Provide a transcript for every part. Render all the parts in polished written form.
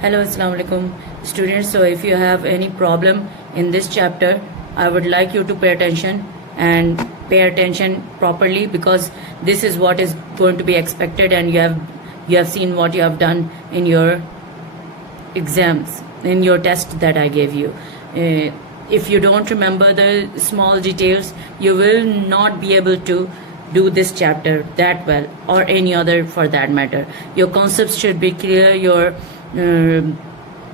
Hello, Assalamu alaikum students. So if you have any problem in this chapter, I would like you to pay attention and pay attention properly, because this is what is going to be expected, and you have seen what you have done in your exams, in your test that I gave you. If you don't remember the small details, you will not be able to do this chapter that well, or any other for that matter. Your concepts should be clear, your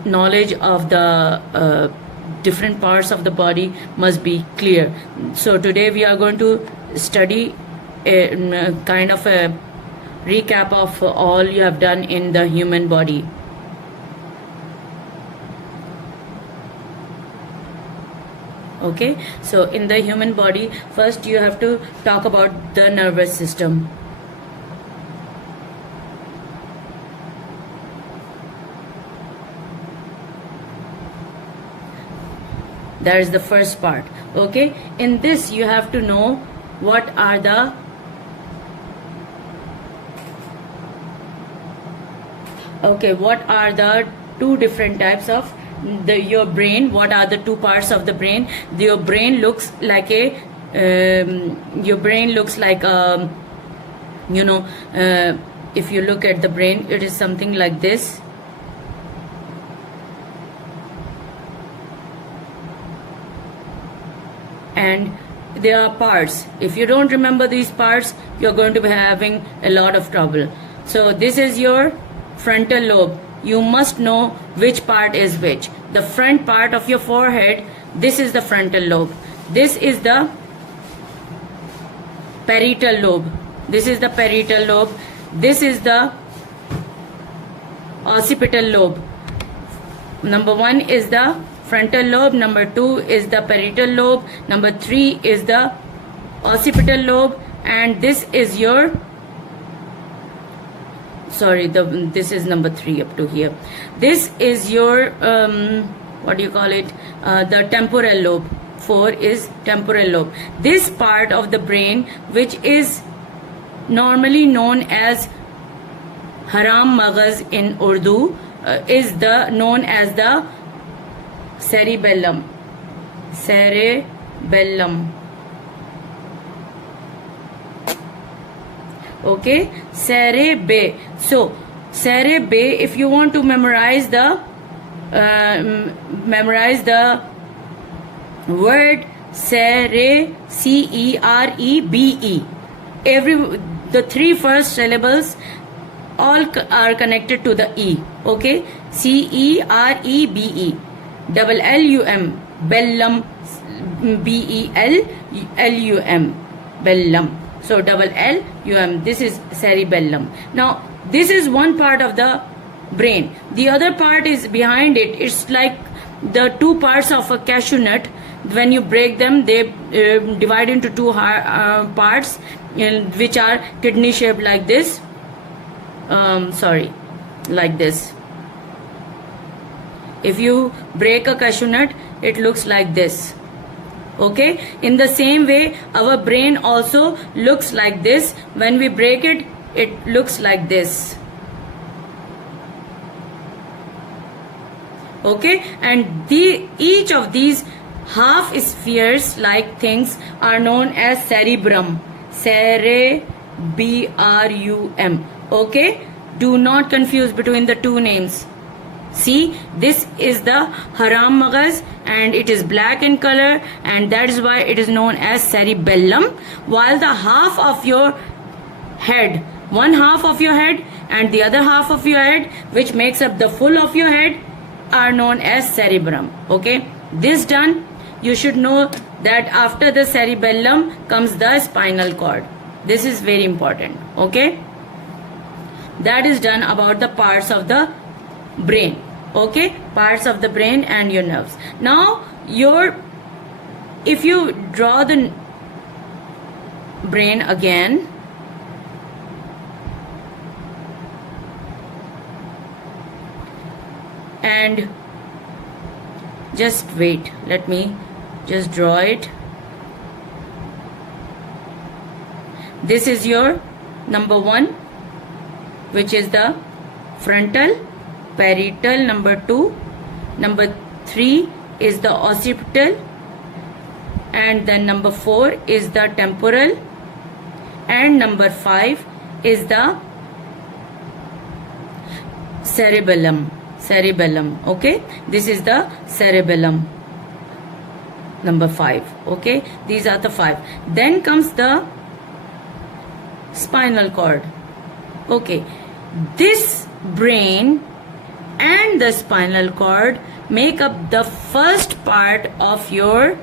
knowledge of the different parts of the body must be clear. So today we are going to study a kind of a recap of all you have done in the human body. Okay, so in the human body, first you have to talk about the nervous system. That is the first part. Okay, in this you have to know what are the two different types of your brain. What are the two parts of the brain? Your brain looks like a if you look at the brain, it is something like this. And there are parts. If you don't remember these parts, you're going to be having a lot of trouble. So this is your frontal lobe. You must know which part is which. The front part of your forehead, this is the frontal lobe. This is the parietal lobe. This is the parietal lobe. This is the occipital lobe. Number 1 is the frontal lobe, number 2 is the parietal lobe, number 3 is the occipital lobe, and this is your this is number 3 up to here. This is your the temporal lobe. 4 is temporal lobe. This part of the brain, which is normally known as haram maghaz in Urdu, is known as the cerebellum. Okay, cerebe. So cerebe, if you want to memorize the word cerebe, the 3 first syllables all are connected to the e. Okay, cerebe. Double L-U-M, bellum, B-E-L-L-U-M, bellum. So double L-U-M, this is cerebellum. Now, this is one part of the brain. The other part is behind it. It's like the 2 parts of a cashew nut. When you break them, they divide into 2 parts, which are kidney shaped like this. Like this. If you break a cashew nut, it looks like this. Okay, in the same way, our brain also looks like this. When we break it, it looks like this. Okay, and each of these half spheres like things are known as cerebrum. Cerebrum. Okay, do not confuse between the 2 names. See, this is the haram maghaz, and it is black in color, and that is why it is known as cerebellum, while the half of your head, one half of your head and the other half of your head, which makes up the full of your head, are known as cerebrum. Okay, this done, you should know that after the cerebellum comes the spinal cord. This is very important. Okay, that is done about the parts of the brain. Okay, parts of the brain and your nerves. Now if you draw the brain again, and just wait, let me just draw it. This is your number 1, which is the frontal parietal, number 2. Number 3 is the occipital, and then number 4 is the temporal, and number 5 is the cerebellum. Okay, this is the cerebellum, number 5. Okay, these are the 5. Then comes the spinal cord. Okay, this brain and the spinal cord make up the first part of your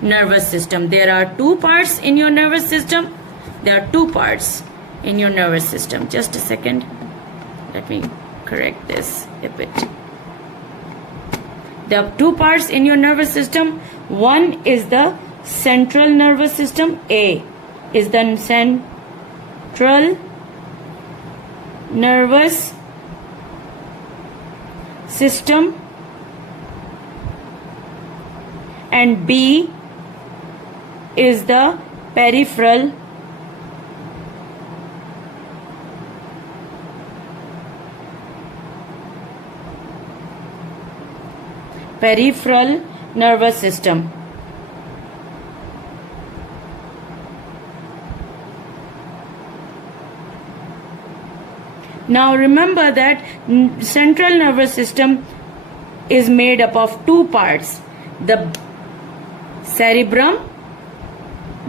nervous system. There are 2 parts in your nervous system. There are 2 parts in your nervous system. Just a second. Let me correct this a bit. There are 2 parts in your nervous system. One is the central nervous system. A is the central nervous system, and B is the peripheral nervous system. Now remember that central nervous system is made up of 2 parts. The cerebrum,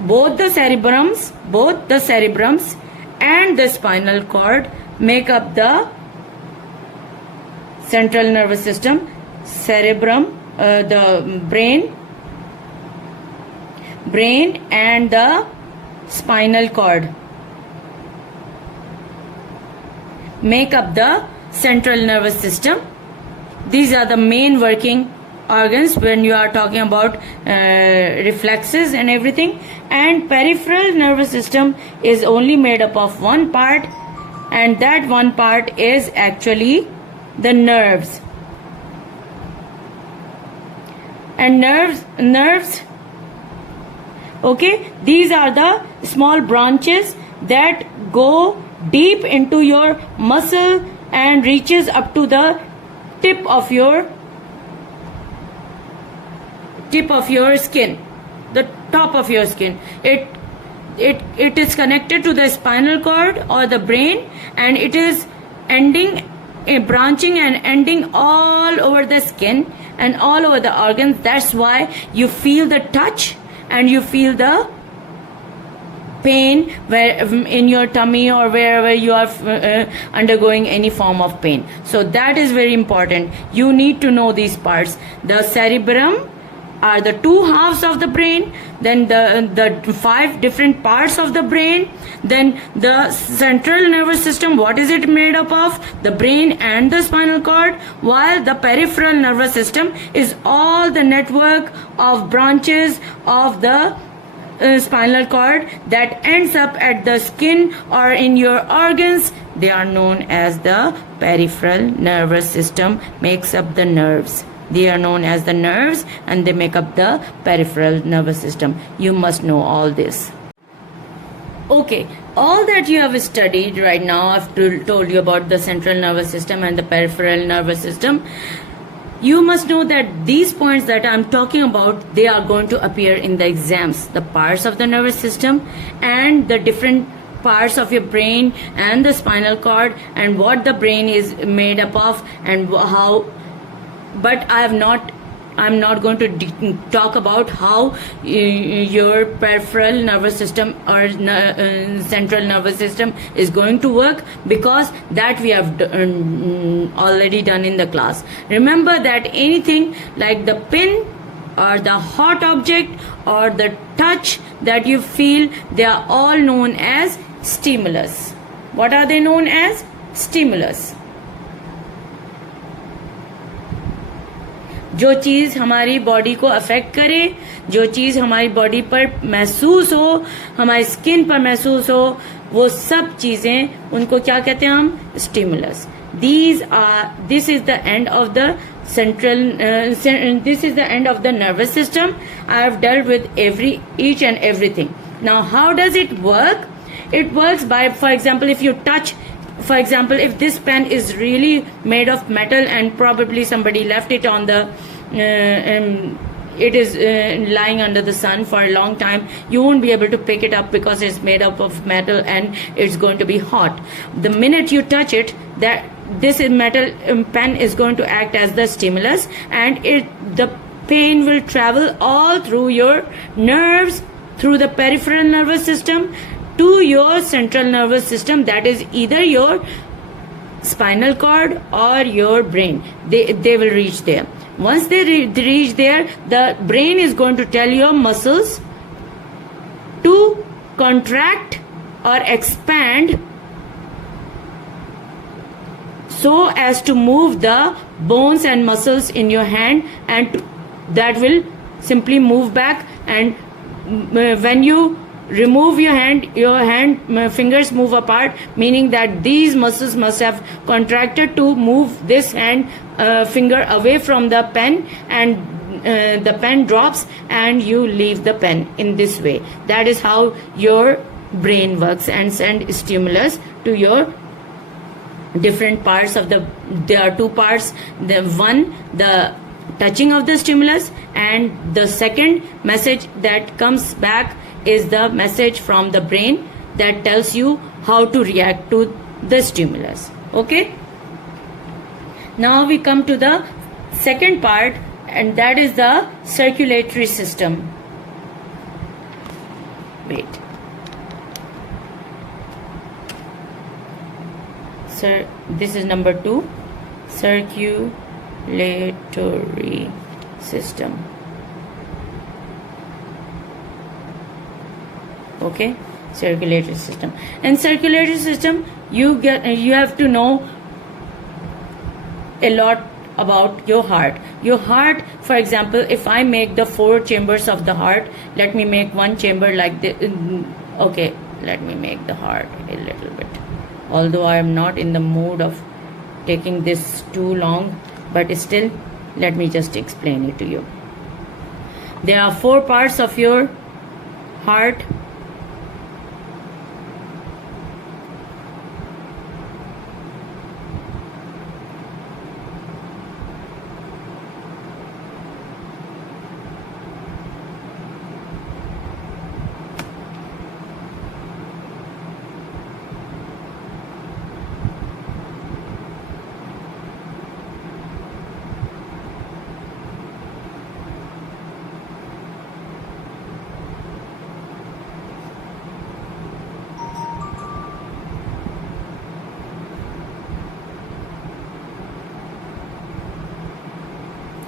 both the cerebrums and the spinal cord make up the central nervous system. Cerebrum, the brain and the spinal cord make up the central nervous system. These are the main working organs when you are talking about reflexes and everything. And peripheral nervous system is only made up of 1 part, and that 1 part is actually the nerves. And nerves, okay, these are the small branches that go deep into your muscle and reaches up to the tip of your skin, the top of your skin. It is connected to the spinal cord or the brain, and it is branching and ending all over the skin and all over the organs. That's why you feel the touch and you feel the pain where in your tummy or wherever you are undergoing any form of pain. So that is very important. You need to know these parts. The cerebrum are the 2 halves of the brain, then the 5 different parts of the brain, then the central nervous system, what is it made up of? The brain and the spinal cord, while the peripheral nervous system is all the network of branches of the spinal cord that ends up at the skin or in your organs. They are known as the peripheral nervous system, makes up the nerves. They are known as the nerves and they make up the peripheral nervous system. You must know all this. Okay, all that you have studied right now, I've told you about the central nervous system and the peripheral nervous system. You must know that these points that I'm talking about, they are going to appear in the exams. The parts of the nervous system and the different parts of your brain and the spinal cord and what the brain is made up of and how. But I'm not going to talk about how your peripheral nervous system or central nervous system is going to work, because that we have already done in the class. Remember that anything like the pin or the hot object or the touch that you feel, they are all known as stimulus. What are they known as? Stimulus. जो चीज़ हमारी body को affect करे, जो चीज़ हमारी body पर महसूस हो, हमारी स्किन पर महसूस हो, वो सब चीज़ें, उनको क्या कहते हैं हम? Stimulus. This is the end of the this is the end of the nervous system. I have dealt with each and everything. Now how does it work? It works by, for example, if you touch for example, if this pen is really made of metal and probably somebody left it on the it is lying under the sun for a long time, you won't be able to pick it up because it's made up of metal and it's going to be hot. The minute you touch it, that this metal pen is going to act as the stimulus, and the pain will travel all through your nerves, through the peripheral nervous system to your central nervous system, that is either your spinal cord or your brain. They will reach there. Once they reach there, the brain is going to tell your muscles to contract or expand so as to move the bones and muscles in your hand, and that will simply move back. And when you remove your hand fingers move apart, meaning that these muscles must have contracted to move this hand finger away from the pen, and the pen drops and you leave the pen in this way. That is how your brain works and send stimulus to your different parts of the. There are two parts. The one, the touching of the stimulus, and the second message that comes back is the message from the brain that tells you how to react to the stimulus. Okay, now we come to the second part, and that is the circulatory system. Wait, sir, this is number 2, circulatory system. Okay, circulatory system. In circulatory system, you have to know a lot about your heart. Your heart, for example, if I make the 4 chambers of the heart, let me make one chamber like this. Okay, let me make the heart a little bit, although I am not in the mood of taking this too long, but still let me just explain it to you. There are 4 parts of your heart.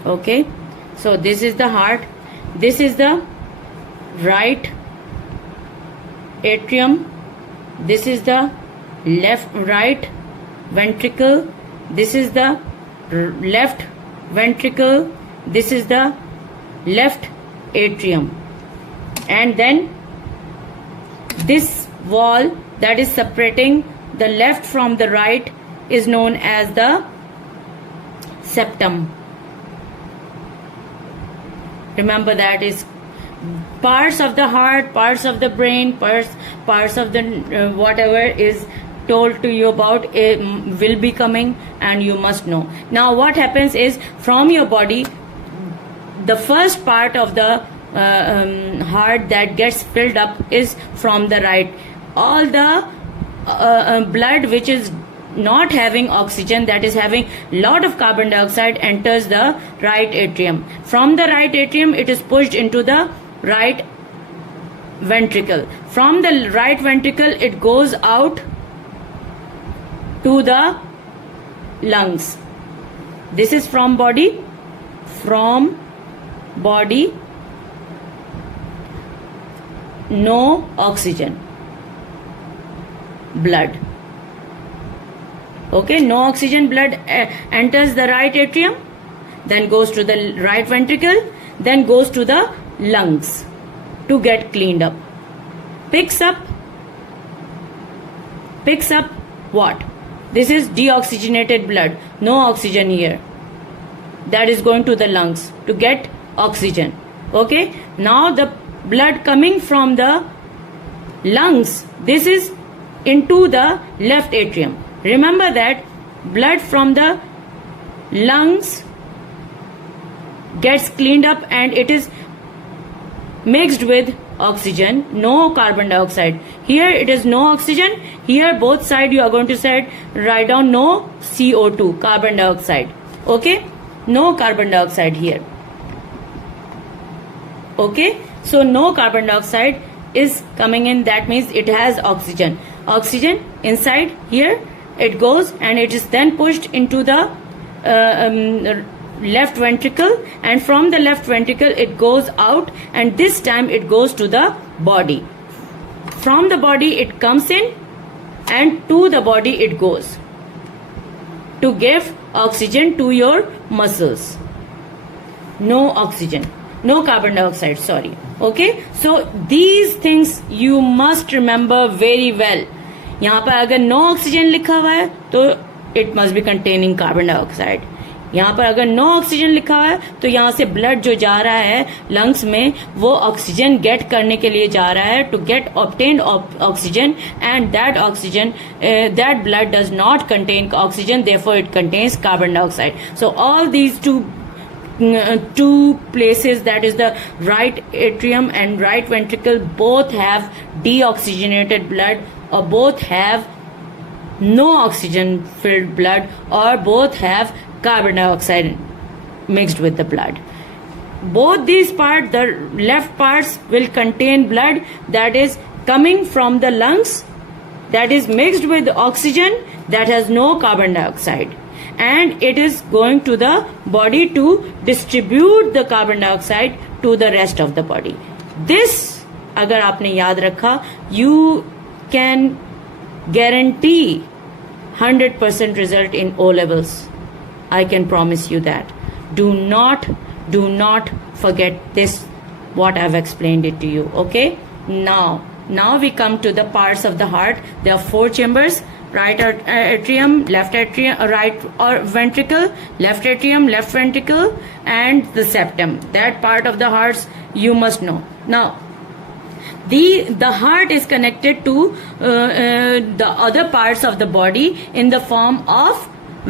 Okay, so this is the heart. This is the right atrium. This is the right ventricle. This is the left ventricle. This is the left atrium. And then this wall that is separating the left from the right is known as the septum. Remember, that is parts of the heart, parts of the brain, parts of the whatever is told to you about will be coming, and you must know. Now what happens is, from your body, the first part of the heart that gets filled up is from the right. All the blood which is not having oxygen, that is having lot of carbon dioxide, enters the right atrium. From the right atrium, it is pushed into the right ventricle. From the right ventricle, it goes out to the lungs. This is from body. From body, no oxygen, blood. Okay, no oxygen, blood enters the right atrium, then goes to the right ventricle, then goes to the lungs to get cleaned up. Picks up what? This is deoxygenated blood, no oxygen here. That is going to the lungs to get oxygen. Okay, now the blood coming from the lungs, this is into the left atrium. Remember that blood from the lungs gets cleaned up and it is mixed with oxygen, no carbon dioxide. Here it is no oxygen. Here both side you are going to write down no CO2, carbon dioxide. Okay, no carbon dioxide here. Okay, so no carbon dioxide is coming in, that means it has oxygen. Oxygen inside here, it goes and it is then pushed into the left ventricle, and from the left ventricle it goes out, and this time it goes to the body. From the body it comes in and to the body it goes to give oxygen to your muscles. No oxygen, no carbon dioxide, sorry. Okay, so these things you must remember very well. यहाँ पर अगर no oxygen लिखा हुआ है तो it must be containing carbon dioxide. यहाँ पर अगर नो ऑक्सीजन लिखा हुआ है तो यहाँ से ब्लड जो जा रहा है लंग्स में वो ऑक्सीजन गेट करने के लिए जा रहा है, to get obtained oxygen, and that oxygen that blood does not contain oxygen, therefore it contains carbon dioxide. So all these two places, that is the right atrium and right ventricle, both have deoxygenated blood, or both have no oxygen filled blood, or both have carbon dioxide mixed with the blood. Both these parts, the left parts will contain blood that is coming from the lungs, that is mixed with oxygen, that has no carbon dioxide, and it is going to the body to distribute the carbon dioxide to the rest of the body. This अगर आपने याद रखा, you can guarantee 100% result in O levels. I can promise you that. Do not forget this, what I've explained it to you. Okay, now we come to the parts of the heart. There are 4 chambers: right atrium, left atrium, right or ventricle, left atrium, left ventricle, and the septum. That part of the hearts you must know. Now the heart is connected to the other parts of the body in the form of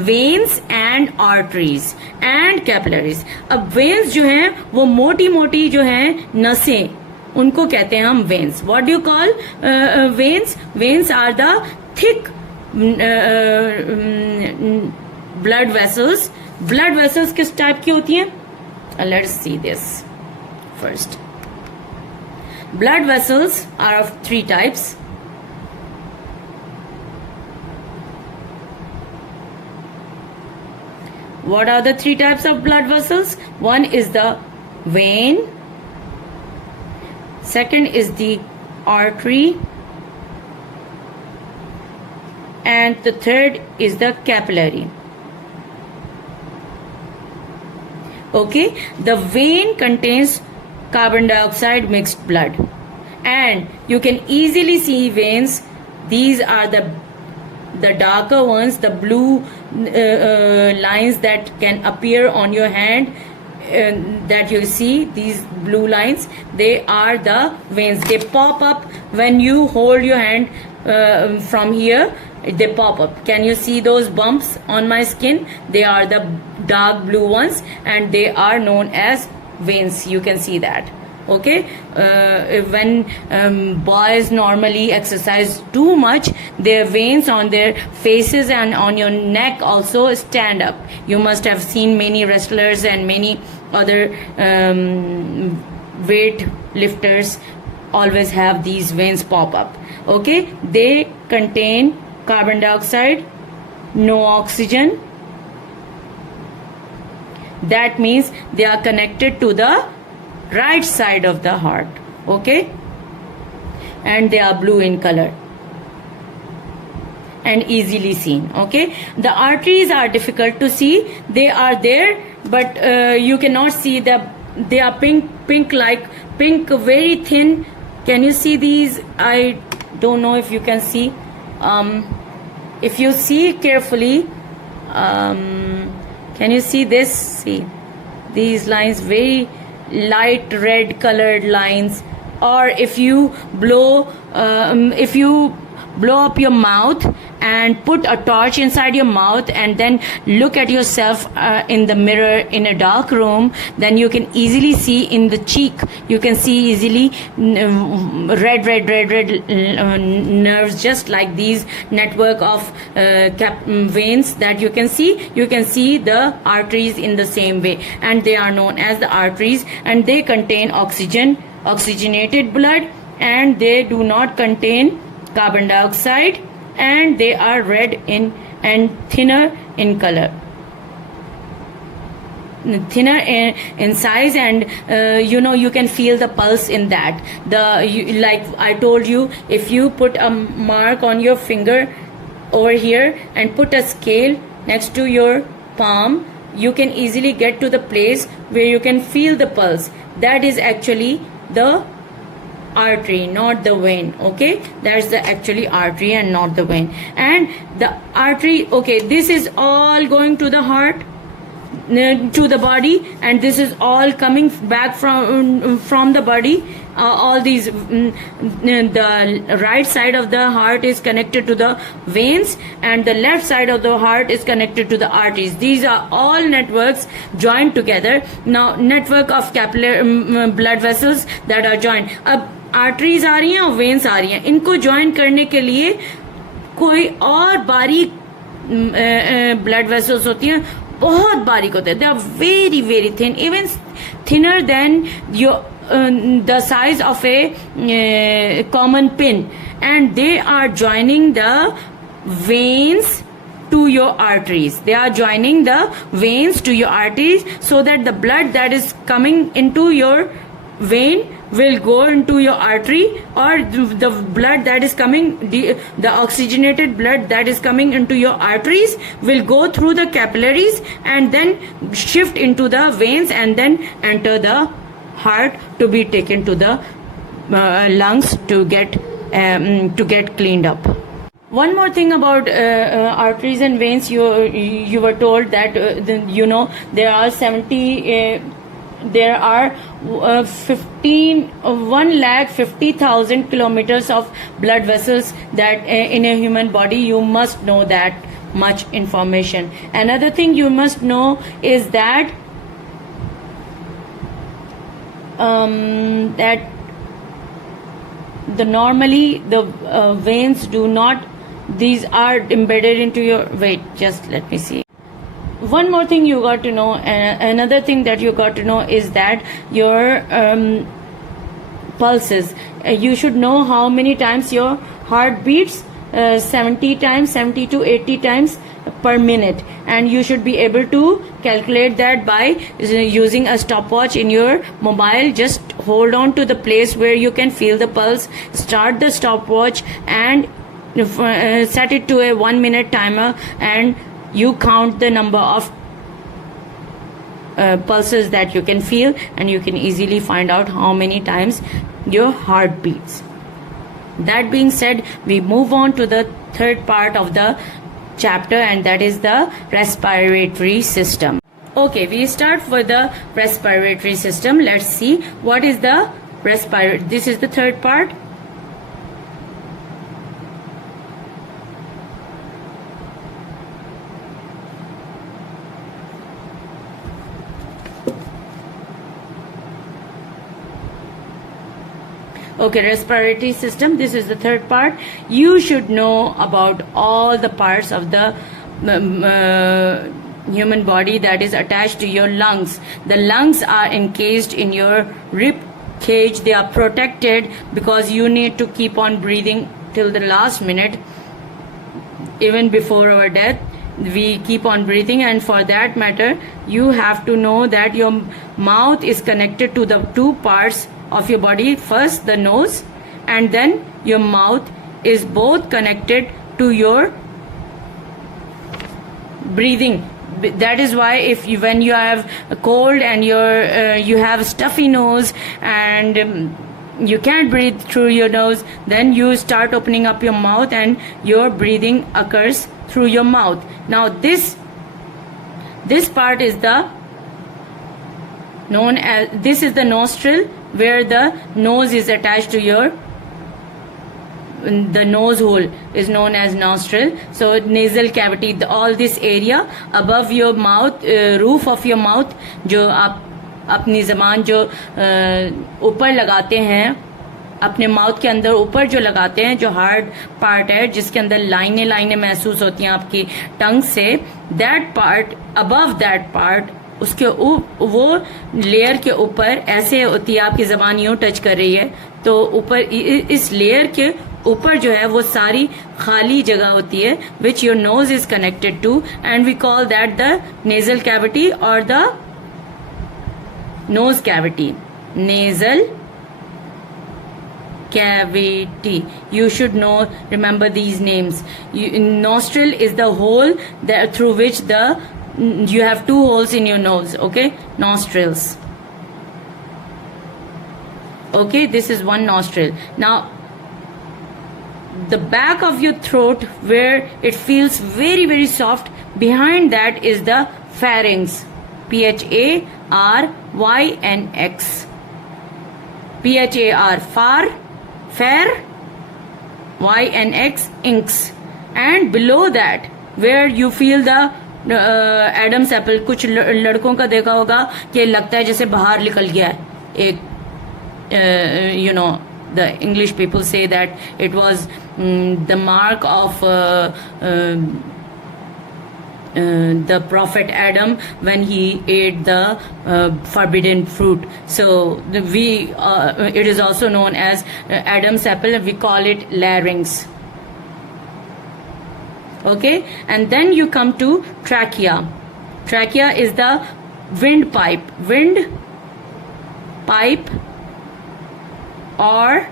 veins and arteries and capillaries. अब veins जो हैं वो मोटी मोटी जो हैं नसें, उनको कहते हैं हम veins. What do you call veins? Veins are the thick blood vessels. Blood vessels किस टाइप की होती हैं? Let's see this first. Blood vessels are of 3 types. What are the 3 types of blood vessels? One is the vein, second is the artery, and the third is the capillary. Okay, the vein contains carbon dioxide mixed blood, and you can easily see veins. These are the darker ones, the blue lines that can appear on your hand, that you see, these blue lines, they are the veins. They pop up when you hold your hand from here. They pop up. Can you see those bumps on my skin? They are the dark blue ones, and they are known as veins. You can see that. Okay, when boys normally exercise too much, their veins on their faces and on your neck also stand up. You must have seen many wrestlers and many other weight lifters always have these veins pop up. Okay, they contain carbon dioxide, no oxygen. That means they are connected to the right side of the heart. Okay, and they are blue in color and easily seen. Okay, the arteries are difficult to see. They are there, but you cannot see them. They are pink, very thin. Can you see these? I don't know if you can see. If you see carefully, can you see this? See these lines, very light red colored lines. Or if you blow up your mouth and put a torch inside your mouth and then look at yourself in the mirror in a dark room, then you can easily see in the cheek, you can see easily red nerves, just like these network of veins that you can see the arteries in the same way, and they are known as the arteries, and they contain oxygenated blood, and they do not contain carbon dioxide, and they are red in and thinner in color, thinner in size, and you can feel the pulse in that. Like I told you, if you put a mark on your finger over here and put a scale next to your palm, you can easily get to the place where you can feel the pulse. That is actually the artery, not the vein. Okay, that's the actually artery and not the vein. And the artery, okay, this is all going to the heart, to the body, and this is all coming back from the body. All these the right side of the heart is connected to the veins, and the left side of the heart is connected to the arteries. These are all networks joined together. Now network of capillary blood vessels that are joined. अब arteries आ रही हैं और veins आ रही हैं, इनको join करने के लिए कोई और बारीक ब्लड वेसल्स होती हैं, बहुत बारीक होते हैं. They are very very thin, even thinner than your the size of a common pin, and they are joining the veins to your arteries. They are joining the veins to your arteries, so that the blood that is coming into your vein will go into your artery, or the blood that is coming, the oxygenated blood that is coming into your arteries will go through the capillaries and then shift into the veins and then enter the heart to be taken to the lungs to get cleaned up. One more thing about arteries and veins, you were told that there are 1,50,000 kilometers of blood vessels that in a human body. You must know that much information. Another thing you must know is that normally the veins do not, these are embedded into your, wait, just let me see. One more thing you got to know, another thing that you got to know is that your pulses, you should know how many times your heart beats. 70 to 80 times per minute, and you should be able to calculate that by using a stopwatch in your mobile. Just hold on to the place where you can feel the pulse, start the stopwatch and set it to a 1 minute timer, and you count the number of pulses that you can feel, and you can easily find out how many times your heart beats. That being said, we move on to the third part of the chapter, and that is the respiratory system. Okay, we start with the respiratory system. Let's see what is the respiratory. This is the third part. Okay, respiratory system, this is the third part. You should know about all the parts of the human body that is attached to your lungs. The lungs are encased in your rib cage. They are protected because you need to keep on breathing till the last minute. Even before our death, we keep on breathing, and for that matter, you have to know that your mouth is connected to the two parts of your body. First the nose, and then your mouth is both connected to your breathing. That is why when you have a cold and you have a stuffy nose and you can't breathe through your nose, then you start opening up your mouth and your breathing occurs through your mouth. Now this part is known as, this is the nostril, where the nose is attached to your the nose hole is known as nostril. So nasal cavity, all this area above your mouth, roof of your mouth, जो आप अपनी जबान जो ऊपर लगाते हैं, अपने mouth के अंदर ऊपर जो लगाते हैं, जो हार्ड पार्ट है जिसके अंदर लाइनें लाइनें महसूस होती हैं आपकी टंग से, that part, above that part, उसके वो लेयर के ऊपर ऐसे होती है, आपकी जबान यूं टच कर रही है तो ऊपर इस लेयर के ऊपर जो है वो सारी खाली जगह होती है which your nose is connected to, and we call that the nasal cavity और the nose cavity. Nasal cavity, you should know, remember these names. Nostril is the hole that through which you have two holes in your nose, okay? Nostrils. Okay, this is one nostril. Now the back of your throat where it feels very very soft, behind that is the pharynx. PHARYNX. PHAR, far, fair, YNX, inks. And below that, where you feel the Adam's apple, कुछ लड़कों का देखा होगा कि लगता है जैसे बाहर निकल गया है एक, you know, the English people say that it was the mark of the prophet Adam when he ate the forbidden fruit. So it is also known as Adam's apple. We call it larynx. Okay, and then you come to trachea. Trachea is the wind pipe or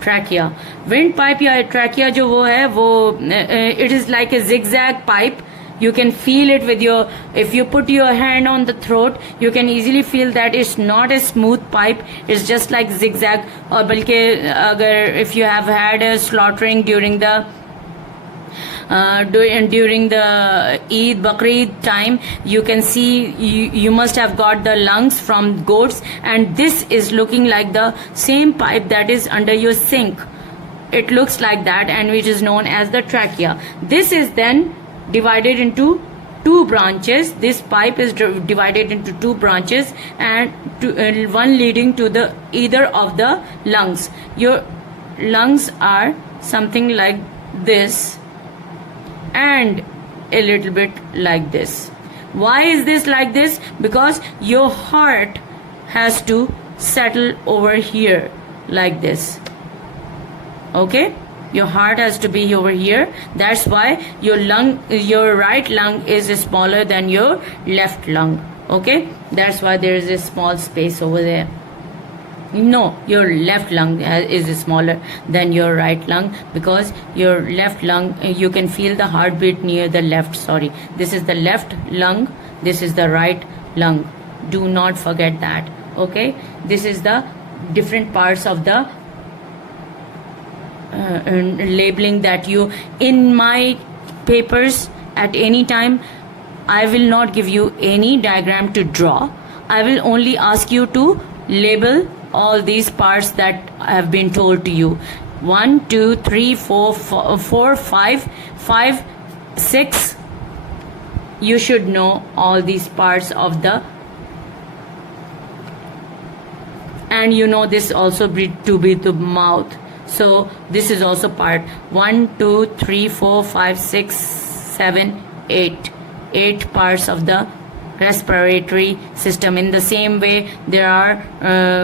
trachea. Wind pipe या trachea जो वो है वो it is like a zigzag pipe. You can feel it with your, if you put your hand on the throat, you can easily feel that it's not a smooth pipe, it's just like zigzag. और बल्कि अगर if you have had a slaughtering during the Eid, Bakrid time, you can see you must have got the lungs from goats, and this is looking like the same pipe that is under your sink. It looks like that, and which is known as the trachea. This is then divided into two branches. This pipe is divided into two branches, and one leading to the either of the lungs. Your lungs are something like this and a little bit like this. Why is this like this? Because your heart has to settle over here like this. Okay, your heart has to be over here. That's why your right lung is smaller than your left lung. Okay, that's why there is a small space over there. No, your left lung is smaller than your right lung, because your left lung, you can feel the heartbeat near the left. Sorry, this is the left lung, this is the right lung. Do not forget that. Okay, this is the different parts of the labeling that you, in my papers at any time, I will not give you any diagram to draw. I will only ask you to label all these parts that have been told to you. 1, 2, 3, 4, 5, 6. You should know all these parts of the, and you know this also to be the mouth. So this is also part 1, 2, 3, 4, 5, 6, 7, 8. 8 parts of the respiratory system. In the same way, there are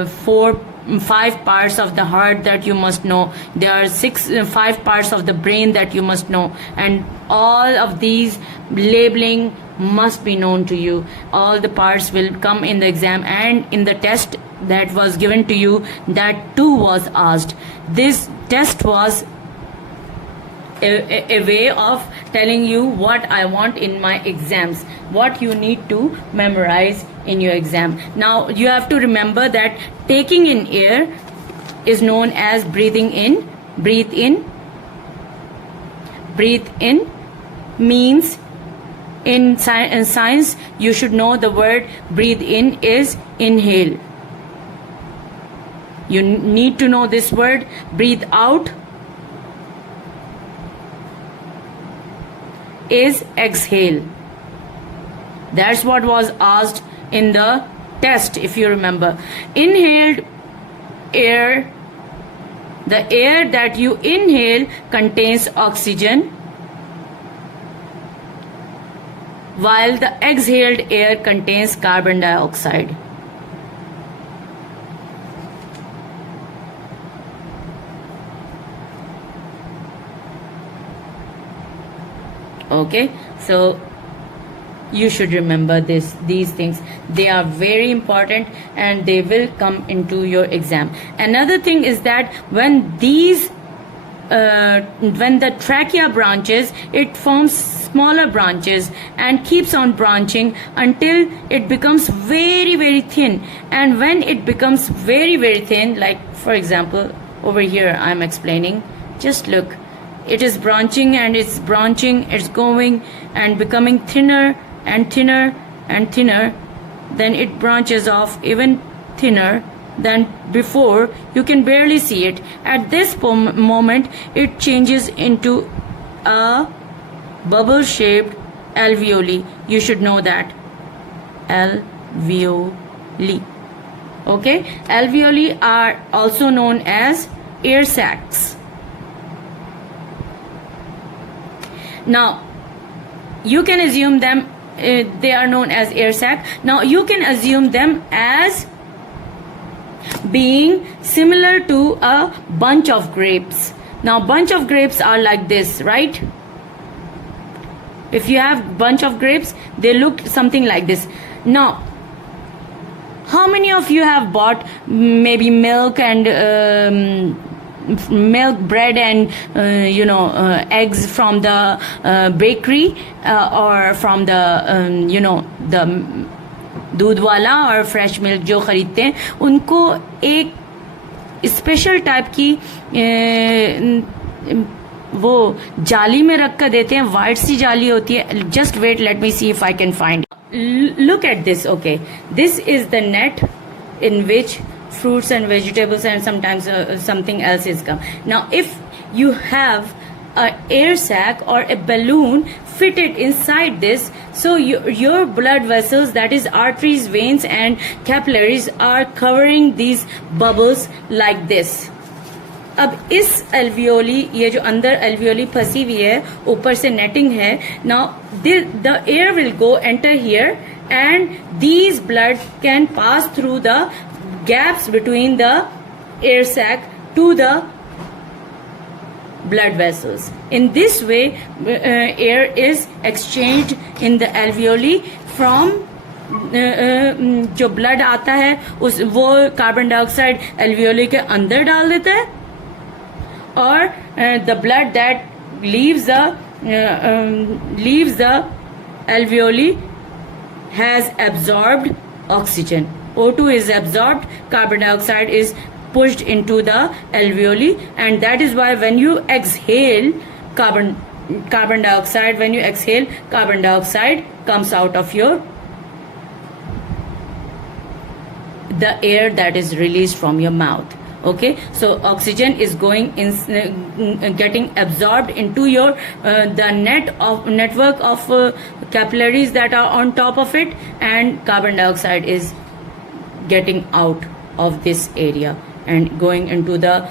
5 parts of the heart that you must know. There are 5 parts of the brain that you must know, and all of these labeling must be known to you. All the parts will come in the exam, and in the test that was given to you, that too was asked. This test was a way of telling you what I want in my exams, what you need to memorize in your exam. Now you have to remember that taking in air is known as breathing in. Breathe in. Breathe in means, in science you should know the word breathe in is inhale. You need to know this word. Breathe out is exhale. That's what was asked in the test, if you remember. Inhaled air, the air that you inhale contains oxygen, while the exhaled air contains carbon dioxide. Okay, so you should remember these things. They are very important and they will come into your exam. Another thing is that when the trachea branches, it forms smaller branches and keeps on branching until it becomes very, very thin. And when it becomes very, very thin, like for example over here I'm explaining, just look, it is branching and it's branching, it's going and becoming thinner and thinner and thinner. Then it branches off even thinner than before. You can barely see it. At this moment it changes into a bubble shaped alveoli. You should know that. Alveoli. Okay, alveoli are also known as air sacs. Now you can assume them, they are known as air sac. Now you can assume them as being similar to a bunch of grapes. Now bunch of grapes are like this, right? If you have bunch of grapes, they look something like this. Now how many of you have bought maybe milk and milk, bread and eggs from the bakery or from the the दूध वाला और fresh milk जो खरीदते हैं, उनको एक special type की वो जाली में रख कर देते हैं, वाइट सी जाली होती है. Just wait, let me see if I can find. Look at this. Okay, this is the net in which fruits and vegetables and sometimes something else is come. Now if you have a air sac or a balloon fitted inside this, so your blood vessels, that is arteries, veins and capillaries, are covering these bubbles like this. अब इस alveoli, ये जो अंदर alveoli फंसी हुई है, ऊपर से netting है. Now the air will go enter here and these blood can pass through the gaps between the air sac to the blood vessels. In this way air is exchanged in the alveoli from जो blood आता है उस वो carbon dioxide alveoli के अंदर डाल देता है, और the blood that leaves the alveoli has absorbed oxygen. O2 is absorbed, carbon dioxide is pushed into the alveoli, and that is why when you exhale carbon dioxide, when you exhale carbon dioxide comes out of the air that is released from your mouth. Okay, so oxygen is going in, getting absorbed into your the network of capillaries that are on top of it, and carbon dioxide is getting out of this area and going into the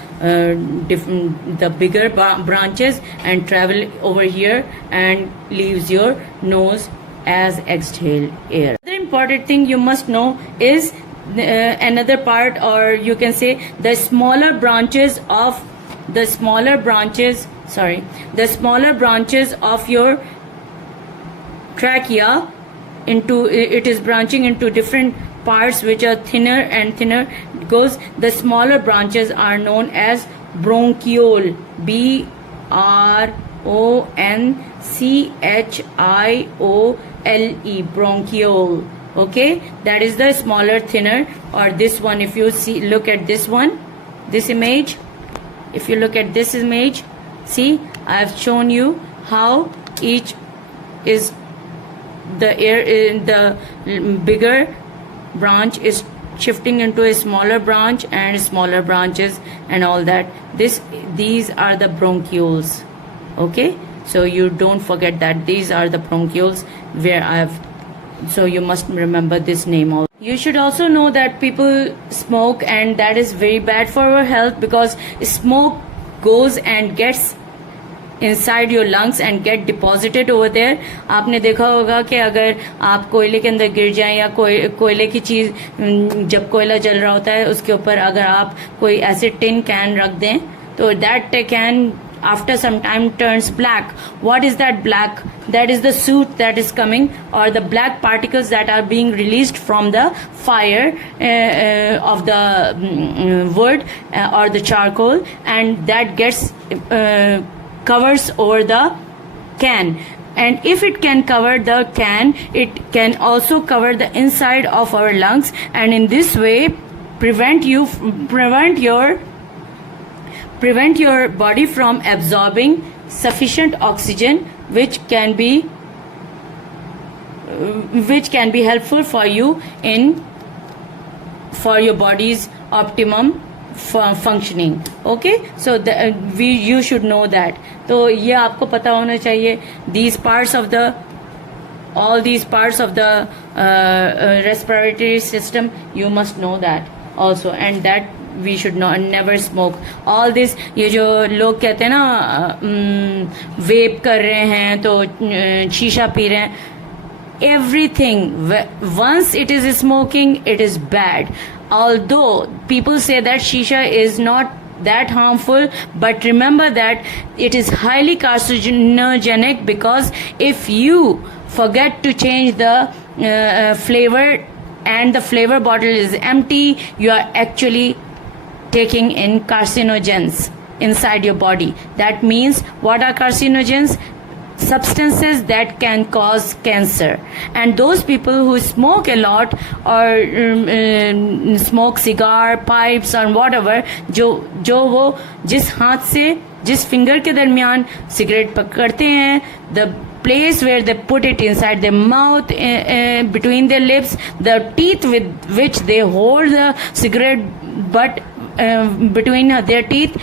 bigger branches and travel over here and leaves your nose as exhaled air. Another important thing you must know is another part, or you can say the smaller branches of your trachea, it is branching into different parts which are thinner and thinner. Because the smaller branches are known as bronchiole, bronchiole, bronchiole. Okay, that is the smaller, thinner. Or this one, if you see, look at this one, this image. If you look at this image, see, I have shown you how each is the air in the bigger branch is shifting into a smaller branch and smaller branches and all that. These are the bronchioles. Okay, so you don't forget that these are the bronchioles so you must remember this name also. You should also know that people smoke, and that is very bad for our health, because smoke goes and gets inside your lungs and get deposited over there. आपने देखा होगा कि अगर आप कोयले के अंदर गिर जाएं या कोयले की चीज, जब कोयला जल रहा होता है उसके ऊपर अगर आप कोई ऐसे टिन कैन रख दें तो that can after some time turns black. What is that black? That is the soot that is coming, or the black particles that are being released from the fire of the wood or the charcoal, and that gets covers over the can. And if it can cover the can, it can also cover the inside of our lungs, and in this way prevent your body from absorbing sufficient oxygen, which can be helpful for you for your body's optimum functioning. Okay, so you should know that. तो ये आपको पता होना चाहिए. All these parts of the respiratory system, you must know that also, and that we should never smoke. All this, ये जो लोग कहते हैं ना वेप कर रहे हैं तो शीशा पी रहे हैं, everything, once it is smoking, it is bad. Although people say that shisha is not that harmful, but remember that it is highly carcinogenic, because if you forget to change the flavor and the flavor bottle is empty, you are actually taking in carcinogens inside your body. That means, what are carcinogens? Substances that can cause cancer. And those people who smoke a lot or smoke cigar, pipes or whatever, जो वो जिस हाथ से जिस finger के दरमियान cigarette पकड़ते हैं, the place where they put it inside their mouth, between their lips, the teeth with which they hold the cigarette butt between their teeth,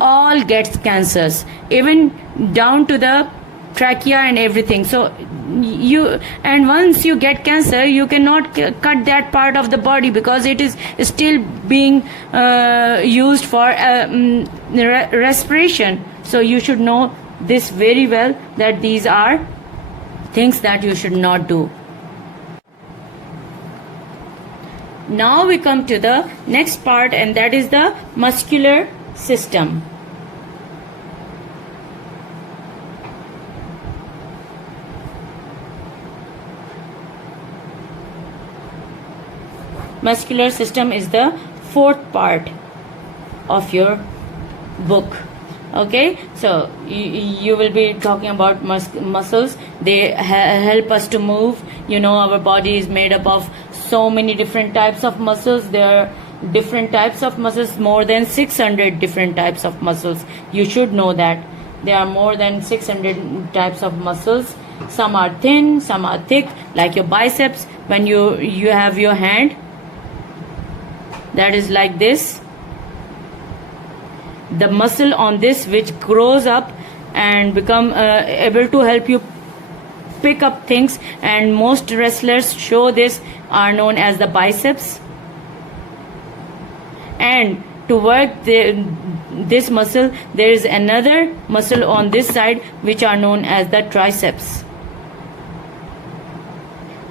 all gets cancers, even down to the trachea and everything. So once you get cancer, you cannot cut that part of the body, because it is still being used for respiration. So you should know this very well, that these are things that you should not do. Now we come to the next part, and that is the muscular system. Muscular system is the fourth part of your book. Okay, so you will be talking about muscles. They help us to move. You know, our body is made up of so many different types of muscles. There are different types of muscles, more than 600 different types of muscles. You should know that there are more than 600 types of muscles. Some are thin, some are thick, like your biceps. When you have your hand, that is like this. The muscle on this, which grows up and become able to help you pick up things, and most wrestlers show this, are known as the biceps. And to work this muscle, there is another muscle on this side, which are known as the triceps.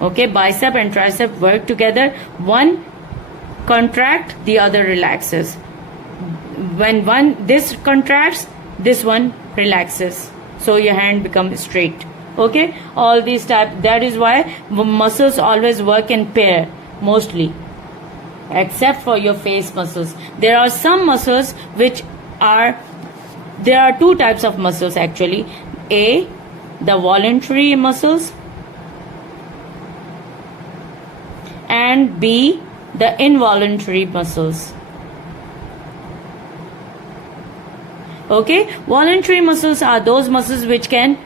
Okay, bicep and tricep work together. One contract, the other relaxes. When this contracts, this one relaxes, so your hand becomes straight. Okay, all these that is why muscles always work in pair, mostly, except for your face muscles. There are some muscles there are two types of muscles actually. A, the voluntary muscles, and B, the involuntary muscles. Okay, voluntary muscles are those muscles which can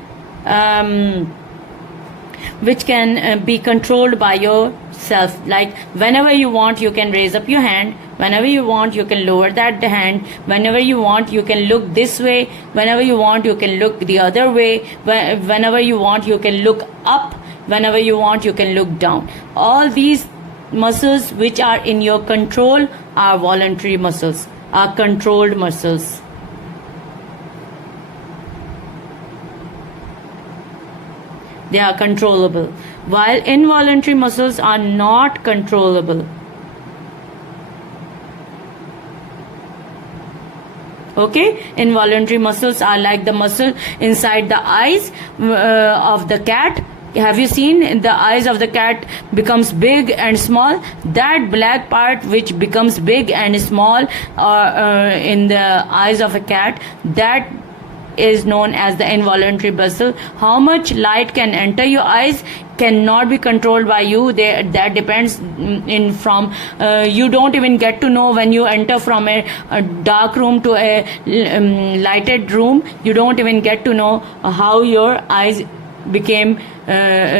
which can be controlled by yourself. Like whenever you want, you can raise up your hand. Whenever you want, you can lower that hand. Whenever you want, you can look this way. Whenever you want, you can look the other way. Whenever you want, you can look up. Whenever you want, you can look down. All these muscles which are in your control are voluntary muscles, are controlled muscles. They are controllable, while involuntary muscles are not controllable. Okay, involuntary muscles are like the muscle inside the eyes of the cat. Have you seen the eyes of the cat becomes big and small? That black part which becomes big and small in the eyes of a cat, that is known as the involuntary muscle. How much light can enter your eyes cannot be controlled by you. That depends from you don't even get to know when you enter from a dark room to a lighted room. You don't even get to know how your eyes became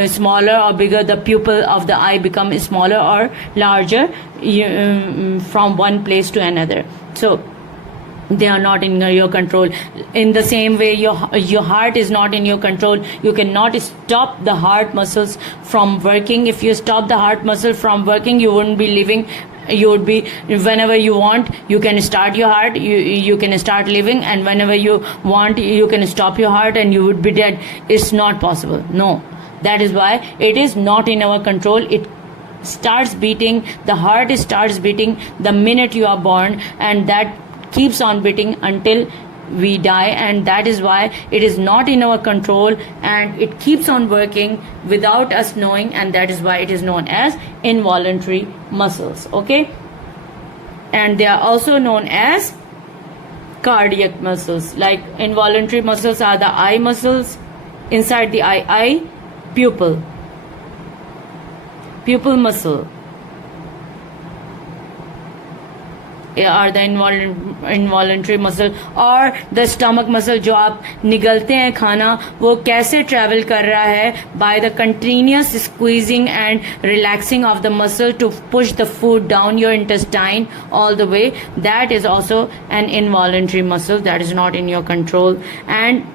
smaller or bigger. The pupil of the eye become smaller or larger from one place to another. So they are not in your control. In the same way, your heart is not in your control. You cannot stop the heart muscles from working. If you stop the heart muscle from working, you wouldn't be living. You would be, whenever you want, you can start your heart, you can start living, and whenever you want, you can stop your heart and you would be dead. It's not possible. No. That is why it is not in our control. It starts beating, the heart starts beating the minute you are born, and that keeps on beating until we die, and that is why it is not in our control, and it keeps on working without us knowing, and that is why it is known as involuntary muscles. Okay, and they are also known as cardiac muscles. Like involuntary muscles are the eye muscles inside the eye pupil muscle are the involuntary muscle. और the stomach muscle जो आप निगलते हैं खाना, वो कैसे travel कर रहा है? By the continuous squeezing and relaxing of the muscle to push the food down your intestine all the way. That is also an involuntary muscle that is not in your control, and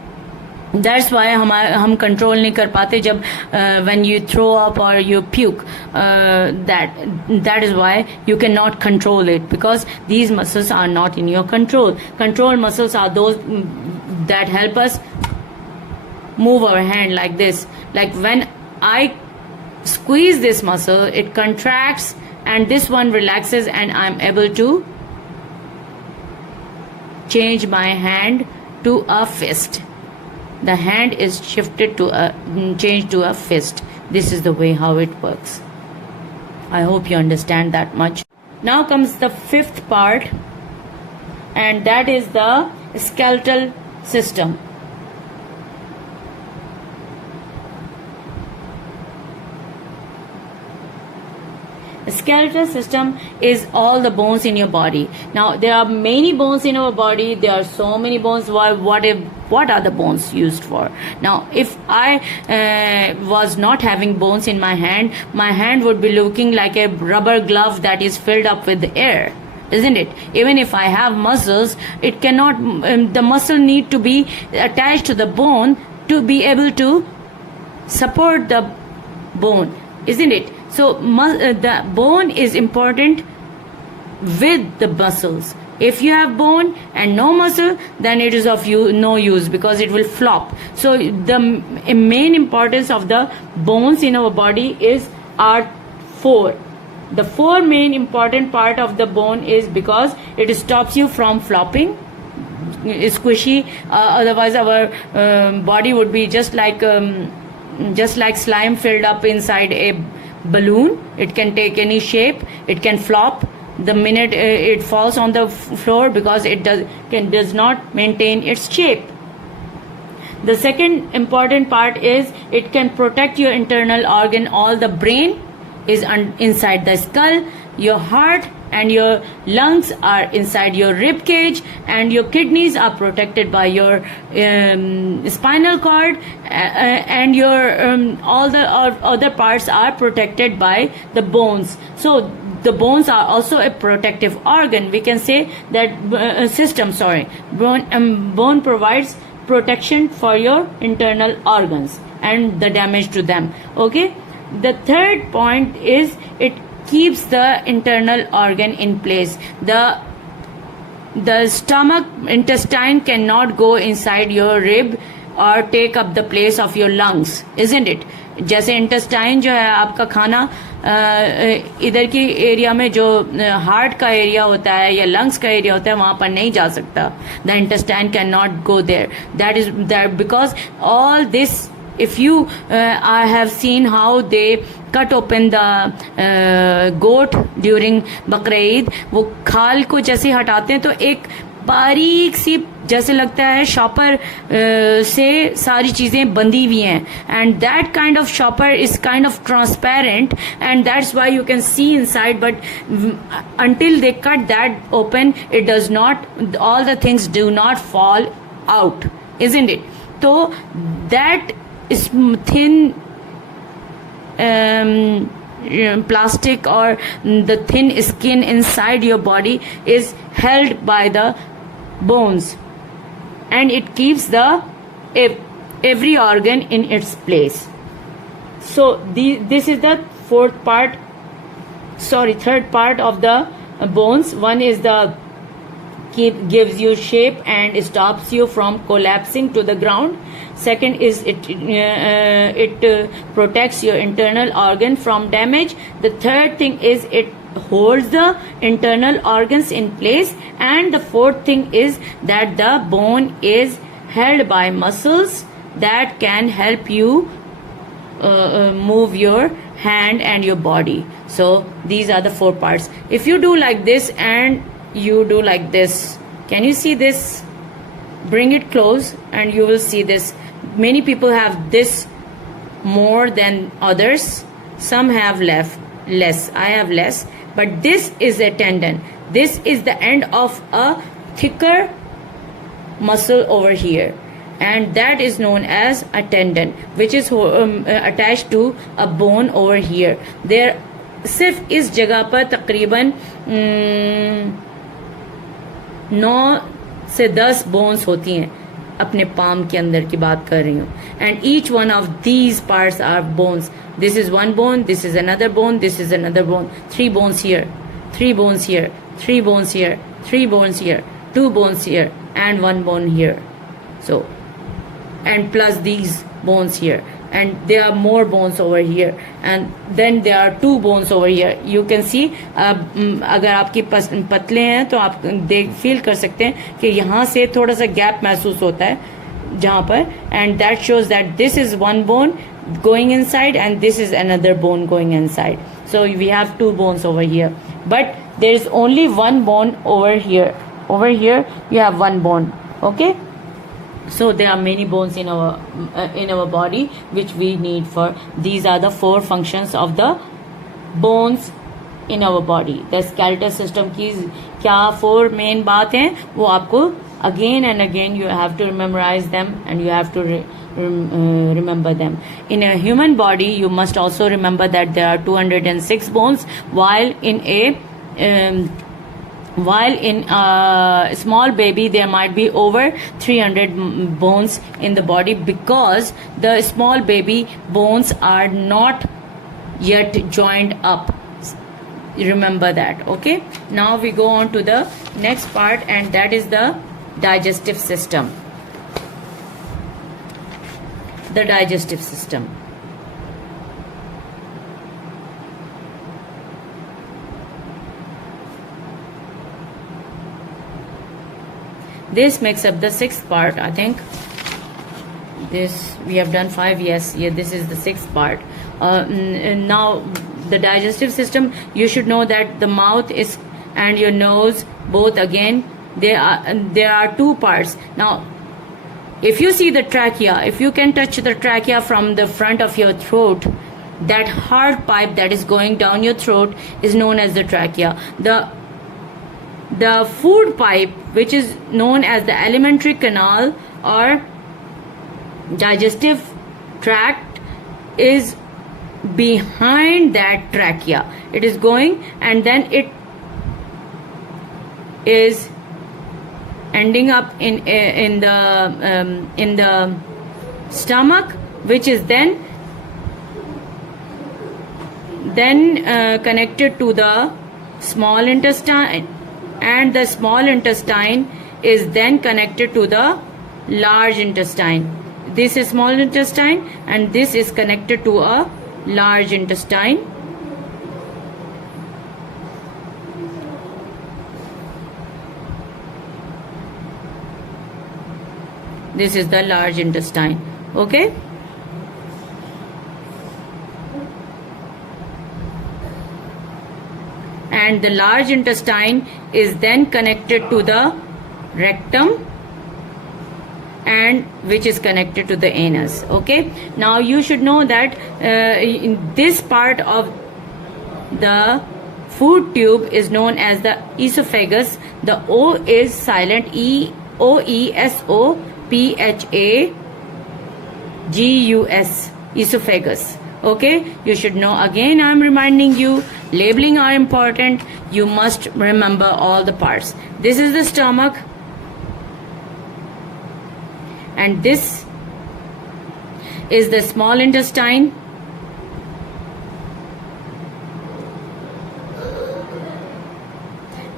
that's why हम control नहीं कर पाते जब when you throw up or you puke. That is why you cannot control it, because these muscles are not in your control. Control muscles are those that help us move our hand like this. Like when I squeeze this muscle, it contracts, and this one relaxes, and I'm able to change my hand to a fist. The hand is shifted to changed to a fist. This is the way how it works. I hope you understand that much. Now comes the fifth part, and that is the skeletal system. The skeletal system is all the bones in your body. Now there are many bones in our body. There are so many bones. What are the bones used for? Now if I was not having bones in my hand would be looking like a rubber glove that is filled up with air, isn't it? Even if I have muscles, it cannot, the muscle need to be attached to the bone to be able to support the bone, isn't it? So the bone is important with the muscles. If you have bone and no muscle, then it is of no use, because it will flop. So the main importance of the bones in our body are four. The four main important part of the bone is because it stops you from flopping, squishy. Otherwise, our body would be just like slime filled up inside a balloon. It can take any shape. It can flop the minute it falls on the floor, because it does not maintain its shape. The second important part is it can protect your internal organ. All the brain is inside the skull. Your heart and your lungs are inside your rib cage, and your kidneys are protected by your spinal cord, and your all the other parts are protected by the bones. So the bones are also a protective organ. We can say that bone provides protection for your internal organs and the damage to them. Okay, the third point is it keeps the internal organ in place. The stomach intestine cannot go inside your rib or take up the place of your lungs, isn't it? जैसे intestine जो है आपका खाना इधर की area में जो heart का एरिया होता है या लंग्स का एरिया होता है वहां पर नहीं जा सकता. The intestine can not go there. That is that because all this, if you I have seen how they cut open the goat during Bakra Eid, वो खाल को जैसे हटाते हैं तो एक बारीक सी जैसे लगता है शॉपर से सारी चीजें बंधी हुई हैं, and that kind of shopper is kind of transparent and that's why you can see inside, but until they cut that open it does not, all the things do not fall out, isn't it? So that is thin plastic or the thin skin inside your body is held by the bones, and it keeps the every organ in its place. So this is the third part of the bones. One is the gives you shape and stops you from collapsing to the ground. Second is it protects your internal organ from damage. The third thing is it holds the internal organs in place, and the fourth thing is that the bone is held by muscles that can help you move your hand and your body. So these are the four parts. If you do like this and you do like this, can you see this? Bring it close and you will see this. Many people have this more than others. Some have less. I have less, but this is a tendon. This is the end of a thicker muscle over here, and that is known as a tendon, which is attached to a bone over here. There सिर्फ इस जगह पर तकरीबन 9 से 10 bones होती हैं. अपने palm के अंदर की बात कर रही हूँ. And each one of these parts are bones. This is one bone, this is another bone, this is another bone. 3 bones here, 3 bones here, 3 bones here, 3 bones here, 2 bones here, and 1 bone here. So, and plus these bones here, and there are more bones over here, and then there are 2 bones over here. You can see अगर आपकी पतले हैं तो आप feel कर सकते हैं कि यहाँ से थोड़ा सा गैप महसूस होता है जहाँ पर, and that shows that this is 1 bone going inside and this is another bone going inside. So we have 2 bones over here, but there is only 1 bone over here. Over here you have 1 bone. Okay. So there are many bones in our body which we need for. These are the 4 functions of the bones in our body. The skeletal system की क्या 4 main बात हैं वो आपको again and again you have to memorize them and you have to remember them. In a human body you must also remember that there are 206 bones, while in a small baby there might be over 300 bones in the body, because the small baby bones are not yet joined up. Remember that. Okay, now we go on to the next part, and that is the digestive system. The digestive system. This makes up the 6th part, I think. This we have done 5. Yes, yeah, this is the 6th part. Now the digestive system, you should know that the mouth is and your nose both, again there are 2 parts. Now if you see the trachea, if you can touch the trachea from the front of your throat, that hard pipe that is going down your throat is known as the trachea. The the food pipe, which is known as the alimentary canal or digestive tract, is behind that trachea. It is going, and then it is ending up in the stomach, which is then connected to the small intestine, and the small intestine is then connected to the large intestine. This is small intestine and this is connected to a large intestine. This is the large intestine. Okay. And the large intestine is then connected to the rectum, and which is connected to the anus. Okay, now you should know that in this part of the food tube is known as the esophagus. The O is silent, EOESOPHAGUS, esophagus. Okay, you should know. Again, I'm reminding you, labeling are important. You must remember all the parts. This is the stomach, and this is the small intestine,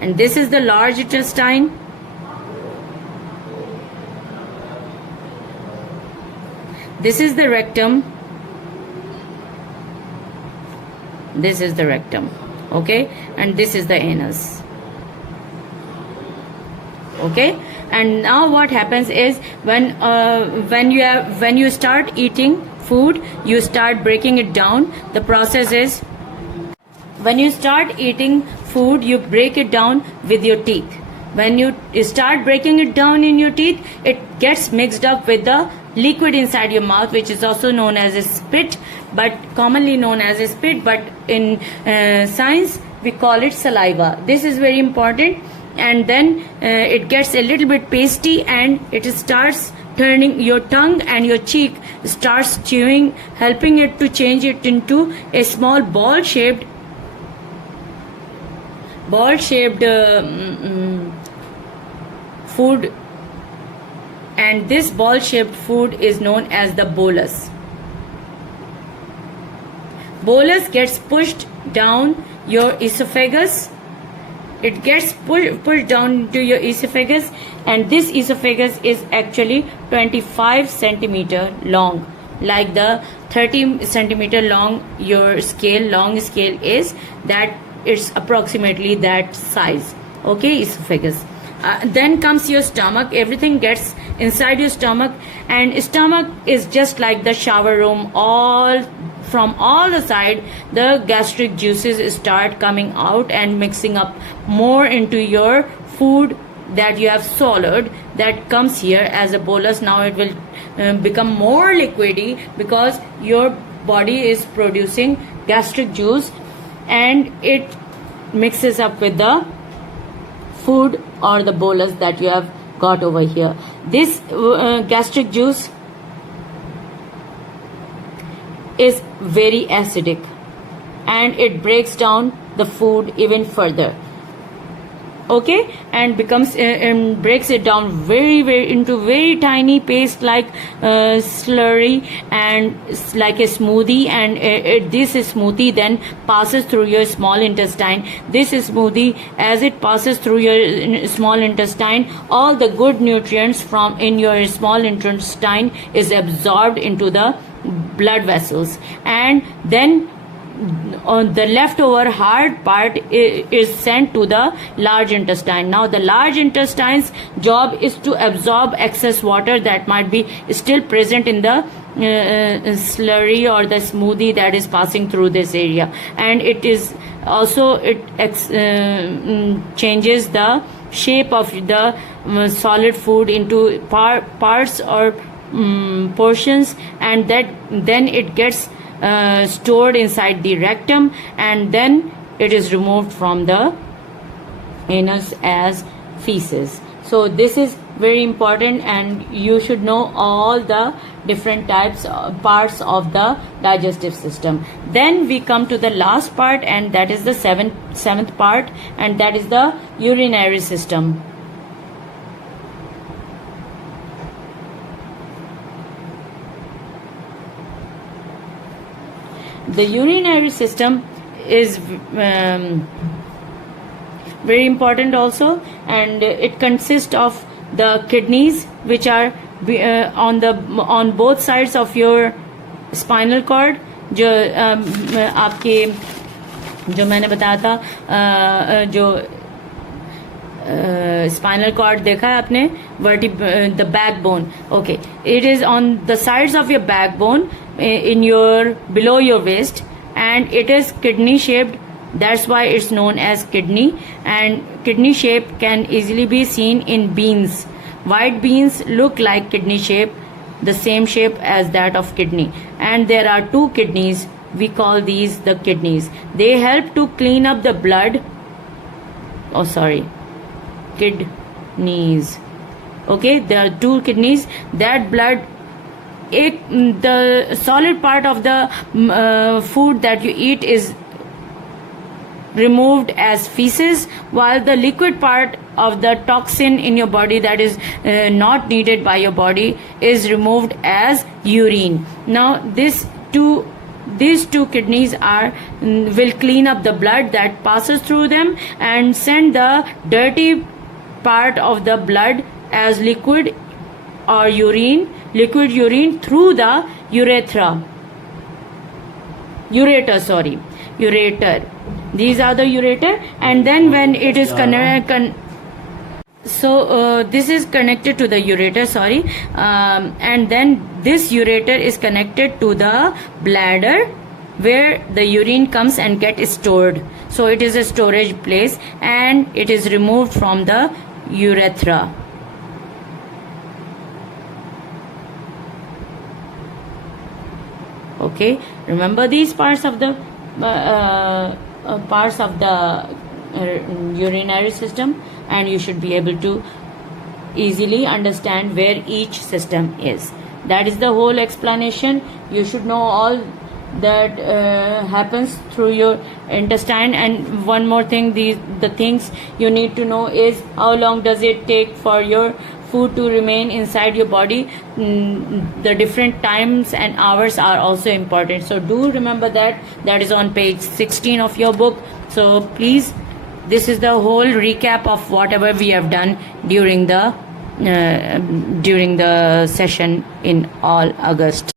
and this is the large intestine, this is the rectum, this is the rectum. Okay, and this is the anus. Okay, and now what happens is when you start eating food, you start breaking it down. The process is, when you start eating food, you break it down with your teeth. When you start breaking it down in your teeth, it gets mixed up with the liquid inside your mouth, which is also known as a spit, but commonly known as a spit, but in science we call it saliva. This is very important. And then it gets a little bit pasty, and it starts turning, your tongue and your cheek starts chewing, helping it to change it into a small ball shaped food, and this ball shaped food is known as the bolus. Bolus gets pushed down your esophagus. It gets pushed down into your esophagus, and this esophagus is actually 25 centimeter long, like the 30 centimeter long your long scale is, that it's approximately that size. Okay, esophagus. Then comes your stomach. Everything gets inside your stomach, and stomach is just like the shower room. From all the side, the gastric juices start coming out and mixing up more into your food that you have swallowed, that comes here as a bolus. Now it will become more liquidy because your body is producing gastric juice, and it mixes up with the food or the bolus that you have got over here. This gastric juice is very acidic, and it breaks down the food even further. Okay, and becomes breaks it down very into very tiny paste like slurry, and like a smoothie, and this smoothie then passes through your small intestine. This smoothie, as it passes through your small intestine, all the good nutrients from in your small intestine is absorbed into the blood vessels, and then on the leftover hard part is sent to the large intestine. Now the large intestine's job is to absorb excess water that might be still present in the slurry or the smoothie that is passing through this area, and it is also changes the shape of the solid food into parts or portions, and that then it gets stored inside the rectum, and then it is removed from the anus as feces. So this is very important, and you should know all the different types parts of the digestive system. Then we come to the last part, and that is the seventh part, and that is the urinary system. The urinary system is very important also, and it consists of the kidneys, which are on both sides of your spinal cord. जो आपके जो मैंने बताया था जो spinal cord देखा है आपने, the backbone. Okay, it is on the sides of your backbone in your below your waist, and it is kidney shaped. That's why it's known as kidney, and kidney shape can easily be seen in beans. White beans look like kidney shape, the same shape as that of kidney, and there are two kidneys. We call these the kidneys. They help to clean up the blood. Oh, sorry, kidneys. Okay, there are two kidneys. That blood, the solid part of the food that you eat is removed as feces, while the liquid part of the toxin in your body that is not needed by your body is removed as urine. Now these two kidneys will clean up the blood that passes through them and send the dirty part of the blood as liquid urine through the ureter. These are the ureter, and then when it is this is connected to the ureter, and then this ureter is connected to the bladder, where the urine comes and gets stored. So it is a storage place, and it is removed from the urethra. Okay, remember these parts of the urinary system, and you should be able to easily understand where each system is. That is the whole explanation. You should know all that happens through your intestine. And one more thing, the things you need to know is how long does it take for your food to remain inside your body. The different times and hours are also important, so do remember that. That is on page 16 of your book. So please, this is the whole recap of whatever we have done during the session in all August.